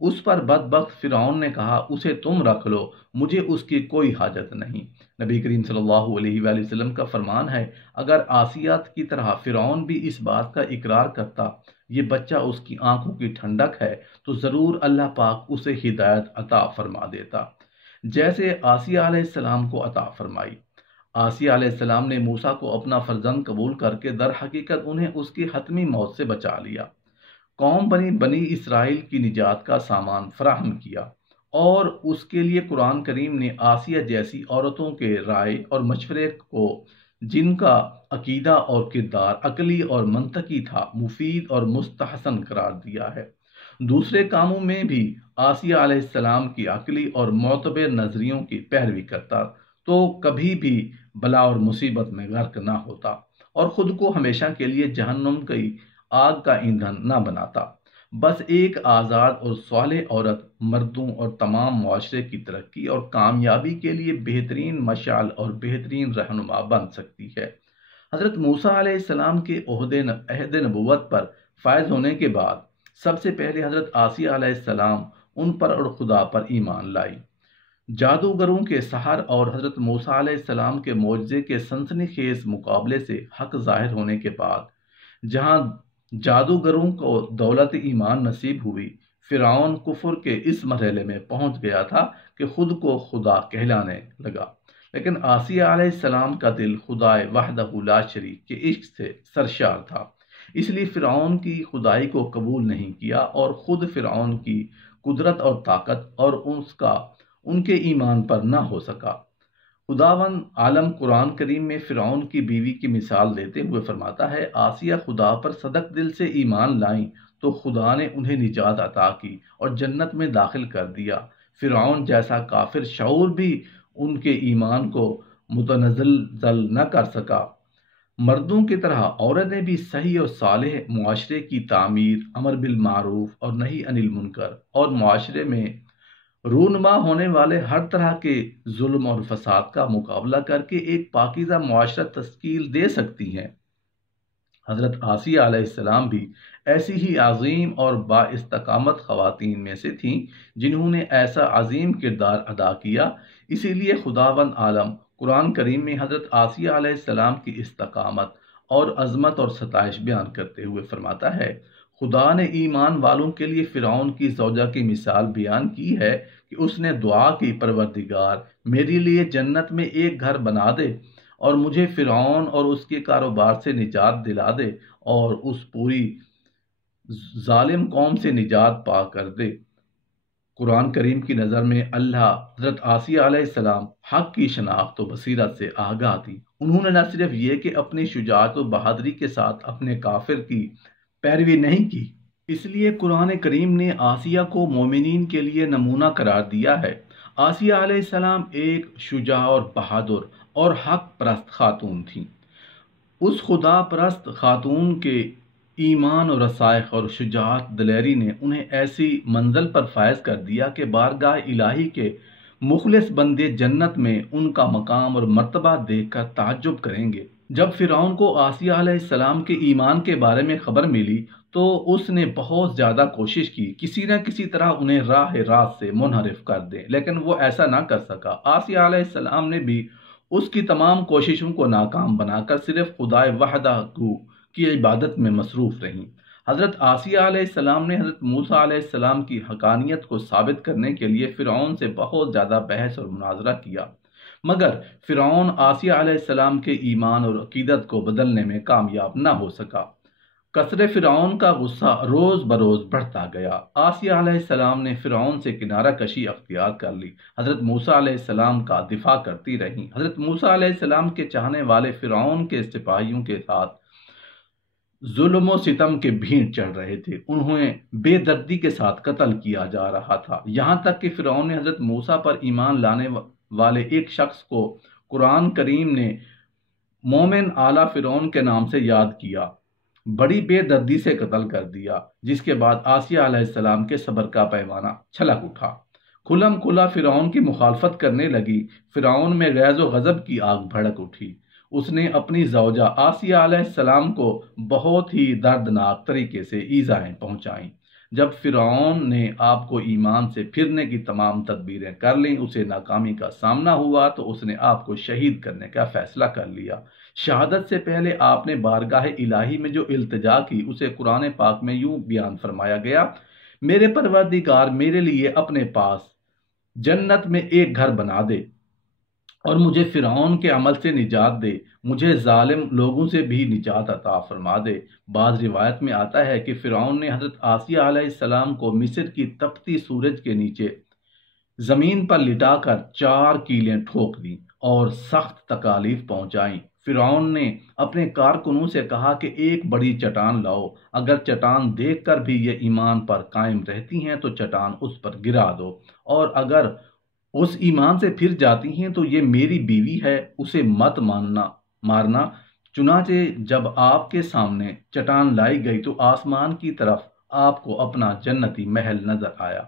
اس پر بدبخت فرعون نے کہا اسے تم رکھ لو، مجھے اس کی کوئی حاجت نہیں۔ نبی کریم صلی اللہ علیہ وآلہ وسلم کا فرمان ہے اگر آسیہ کی طرح فرعون بھی اس بات کا اقرار کرتا یہ بچہ اس کی آنکھوں کی ٹھنڈک ہے تو ضرور اللہ پاک اسے ہدایت عطا فرما دیتا جیسے آسیہ علیہ السلام کو عطا فرمائی۔ آسیہ علیہ السلام نے موسیٰ کو اپنا فرزند قبول کر کے در حقیقت انہیں اس کی حتمی موت سے بچا لیا۔ قوم بنی اسرائیل کی نجات کا سامان فراہم کیا اور اس کے لیے قرآن کریم نے آسیہ جیسی عورتوں کے رائے اور مشورے کو جن کا عقیدہ اور کردار عقلی اور منطقی تھا مفید اور مستحسن قرار دیا ہے۔ دوسرے کاموں میں بھی آسیہ علیہ السلام کی عقلی اور معتبر نظریوں کی پیروی کرتا تو کبھی بھی بلا اور مصیبت میں غرق نہ ہوتا اور خود کو ہمیشہ کے لیے جہنم کی آگ کا ایندھن نہ بناتا۔ بس ایک آزاد اور صالح عورت مردوں اور تمام معاشرے کی ترقی اور کامیابی کے لیے بہترین مشعل اور بہترین رہنما بن سکتی ہے۔ حضرت موسیٰ علیہ السلام کے عہد نبوت پر فائز ہونے کے بعد سب سے پہلے حضرت آسیہ علیہ السلام ان پر اور خدا پر ایمان لائی۔ جادوگروں کے سحر اور حضرت موسیٰ علیہ السلام کے معجزے کے سنسنی خیز مقابلے سے حق ظاہر ہونے کے بعد جہاں جادوگروں کو دولت ایمان نصیب ہوئی، فرعون کفر کے اس مرحلے میں پہنچ گیا تھا کہ خود کو خدا کہلانے لگا، لیکن آسیہ علیہ السلام کا دل خدائے وحدہ لا شریک کے عشق سے سرشار تھا، اس لیے فرعون کی خدائی کو قبول نہیں کیا اور خود فرعون کی قدرت اور طاقت اور ان کے ایمان پر نہ ہو سکا۔ خداوند عالم قرآن کریم میں فرعون کی بیوی کی مثال دیتے ہوئے فرماتا ہے آسیہ خدا پر صدق دل سے ایمان لائیں تو خدا نے انہیں نجات عطا کی اور جنت میں داخل کر دیا۔ فرعون جیسا کافر شعور بھی ان کے ایمان کو متنزل نہ کر سکا۔ مردوں کی طرح عورتیں بھی صحیح اور صالح معاشرے کی تعمیر، امر بالمعروف اور نہی عن المنکر اور معاشرے میں رونما ہونے والے ہر طرح کے ظلم اور فساد کا مقابلہ کر کے ایک پاکیزہ معاشرہ تشکیل دے سکتی ہیں۔ حضرت آسیہ علیہ السلام بھی ایسی ہی عظیم اور بااستقامت خواتین میں سے تھیں جنہوں نے ایسا عظیم کردار ادا کیا۔ اسی لیے خداوند عالم قرآن کریم میں حضرت آسیہ علیہ السلام کی استقامت اور عظمت اور ستائش بیان کرتے ہوئے فرماتا ہے خدا نے ایمان والوں کے لیے فرعون کی زوجہ کی مثال بیان کی ہے کہ اس نے دعا کی پروردگار میرے لیے جنت میں ایک گھر بنا دے اور مجھے فرعون اور اس کے کاروبار سے نجات دلا دے اور اس پوری ظالم قوم سے نجات پا کر دے۔ قرآن کریم کی نظر میں اللہ حضرت آسیہ علیہ السلام حق کی شناخت و بصیرت سے آگاہ تھی۔ انہوں نے نہ صرف یہ کہ اپنی شجاعت و بہادری کے ساتھ اپنے کافر کی پیروی نہیں کی، اس لیے قرآن کریم نے آسیہ کو مومنین کے لیے نمونہ قرار دیا ہے۔ آسیہ علیہ السلام ایک شجاع اور بہادر اور حق پرست خاتون تھیں۔ اس خدا پرست خاتون کے ایمان اور رسائخ اور شجاعت دلیری نے انہیں ایسی منزل پر فائز کر دیا کہ بارگاہ الہی کے مخلص بندے جنت میں ان کا مقام اور مرتبہ دیکھ کر تعجب کریں گے۔ جب فرعون کو آسیہ علیہ السلام کے ایمان کے بارے میں خبر ملی تو اس نے بہت زیادہ کوشش کی کسی نہ کسی طرح انہیں راہ راست سے منحرف کر دے، لیکن وہ ایسا نہ کر سکا۔ آسیہ علیہ السلام نے بھی اس کی تمام کوششوں کو ناکام بنا کر صرف خدائے وحدہ کی عبادت میں مصروف رہیں۔ حضرت آسیہ علیہ السلام نے حضرت موسیٰ علیہ السلام کی حقانیت کو ثابت کرنے کے لیے فرعون سے بہت زیادہ بحث اور مناظرہ کیا، مگر فرعون آسیہ علیہ السلام کے ایمان اور عقیدت کو بدلنے میں کامیاب نہ ہو سکا۔ کثر فرعون کا غصہ روز بروز بڑھتا گیا۔ آسیہ علیہ السلام نے فرعون سے کنارہ کشی اختیار کر لی، حضرت موسیٰ علیہ السلام کا دفاع کرتی رہیں۔ حضرت موسیٰ علیہ السلام کے چاہنے والے فرعون کے سپاہیوں کے ساتھ ظلم و ستم کے بھینٹ چڑھ رہے تھے، انہیں بے دردی کے ساتھ قتل کیا جا رہا تھا، یہاں تک کہ فرعون نے حضرت موسیٰ پر ایمان لانے والے ایک شخص کو قرآن کریم نے مومن آل فرعون کے نام سے یاد کیا، بڑی بے دردی سے قتل کر دیا، جس کے بعد آسیہ علیہ السلام کے صبر کا پیمانہ چھلک اٹھا، کھلم کھلا فرعون کی مخالفت کرنے لگی۔ فرعون میں غیظ و غضب کی آگ بھڑک اٹھی، اس نے اپنی زوجہ آسیہ علیہ السلام کو بہت ہی دردناک طریقے سے ایذائیں پہنچائیں۔ جب فرعون نے آپ کو ایمان سے پھرنے کی تمام تدبیریں کر لیں، اسے ناکامی کا سامنا ہوا تو اس نے آپ کو شہید کرنے کا فیصلہ کر لیا۔ شہادت سے پہلے آپ نے بارگاہ الہی میں جو التجا کی، اسے قرآن پاک میں یوں بیان فرمایا گیا: میرے پروردگار، میرے لیے اپنے پاس جنت میں ایک گھر بنا دے اور مجھے فرعون کے عمل سے نجات دے، مجھے ظالم لوگوں سے بھی نجات عطا فرما دے۔ بعض روایت میں آتا ہے کہ فرعون نے حضرت آسیہ علیہ السلام کو مصر کی تپتی سورج کے نیچے زمین پر لٹا کر 4 کیلیں ٹھوک دیں اور سخت تکالیف پہنچائیں۔ فرعون نے اپنے کارکنوں سے کہا کہ ایک بڑی چٹان لاؤ، اگر چٹان دیکھ کر بھی یہ ایمان پر قائم رہتی ہیں تو چٹان اس پر گرا دو، اور اگر اس ایمان سے پھر جاتی ہیں تو یہ میری بیوی ہے، اسے مت مارنا۔ چنانچہ جب آپ کے سامنے چٹان لائی گئی تو آسمان کی طرف آپ کو اپنا جنتی محل نظر آیا،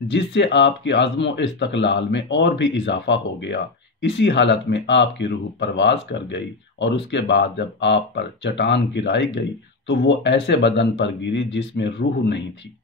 جس سے آپ کے عزم و استقلال میں اور بھی اضافہ ہو گیا۔ اسی حالت میں آپ کی روح پرواز کر گئی، اور اس کے بعد جب آپ پر چٹان گرائی گئی تو وہ ایسے بدن پر گری جس میں روح نہیں تھی۔